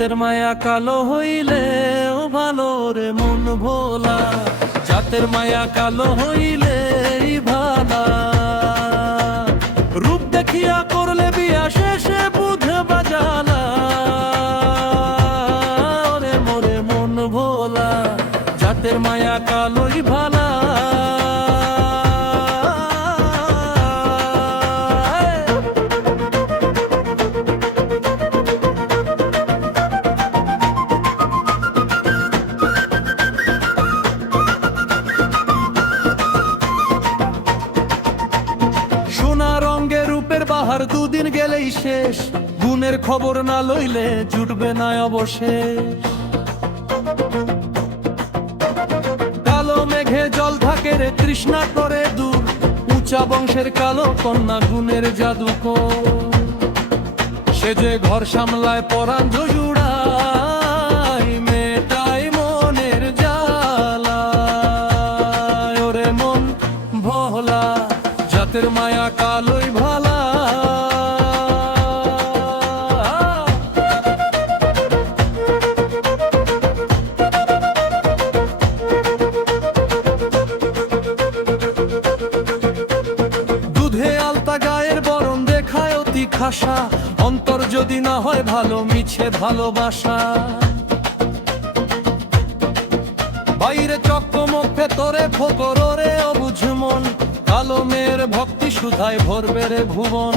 জাতের মায়া কালো হইলে ও ভালো রে মন ভোলা, জাতের মায়া কালো হইলে ভালা। রূপ দেখিয়া করলে বিয়া শেষে বুঝবা জ্বালা, ওরে মোরে মন ভোলা, জাতের মায়া কালোই ভালা। সোনা রঙের রূপের বাহার দুদিন গেলেই শেষ, গুণের খবর না লইলে জুটবে না অবশেষ। কালো মেঘে জল থাকে রে তৃষ্ণা করে দূর, উঁচা বংশের কালো কন্যা গুণের জাদুকর। সে যে ঘর সামলায় পরাণ জুড়ায়, মেটাই মনের জ্বালা, ওরে মন ভোলা, জাতের মায়া কালোই ভালা। দুধে আলতা গায়ের বরণ দেখায় অতি খাসা, অন্তর যদি না হয় ভালো মিছে ভালোবাসা। বাইরে চকমক ভেতরে ফোকর রে অবুঝ মন, কালো মেয়ের ভক্তি সুধায় ভরবে রে ভুবন।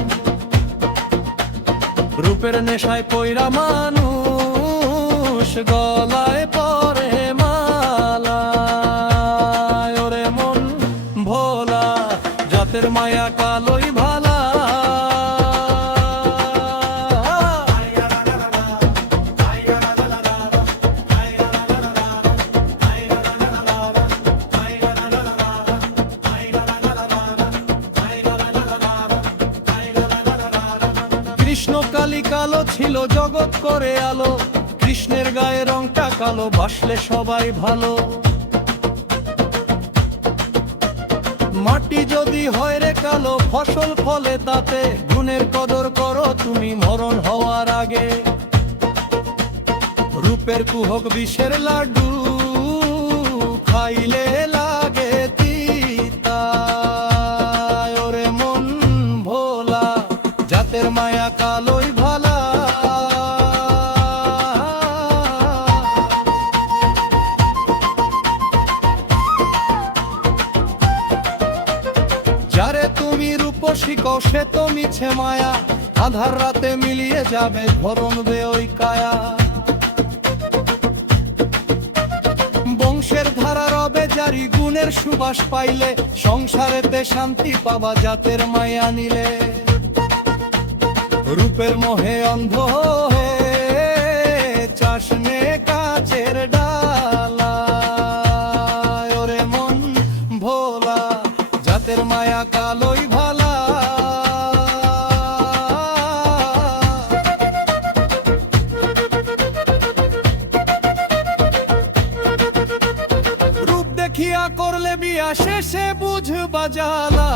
রূপের নেশায় পয়রা মানুষ গলায় পরে মালা, ওরে মন ভোলা, জাতের মায়া কালোই ভালা। কৃষ্ণ কালী কালো ছিল জগৎ করে আলো, কৃষ্ণের গায়ে রংটা কালো বাসলে সবাই ভালো। মাটি যদি হয় রে কালো ফসল ফলে তাতে, গুণের কদর করো তুমি মরণ হওয়ার আগে। রূপের কুহক বিষের লাড্ডু খাইলে লাগে তিতা, ওরে মন ভোলা, জাতের মায়া কালোই ভালা। যারে তুমি রূপসী কও সে তো মিছে মায়া, আধার রাতে মিলিয়ে যাবে ধরনবে ওই কায়া। বংশের ধারা রবে জারি, গুণের সুবাস পাইলে সংসারেতে শান্তি পাবা জাতের মায়া নিলে। রূপের মোহে অন্ধ হয়ে চাষনে কাচের ডালা, ওরে মন ভোলা, জাতের মায়া কালোই ভালা। রূপ দেখিয়া করলে বিয়া শেষে বুঝবা জ্বালা,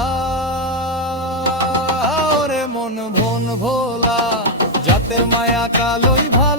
ওরে মন ভোলা, জাতের মায়া কালোই ভালা।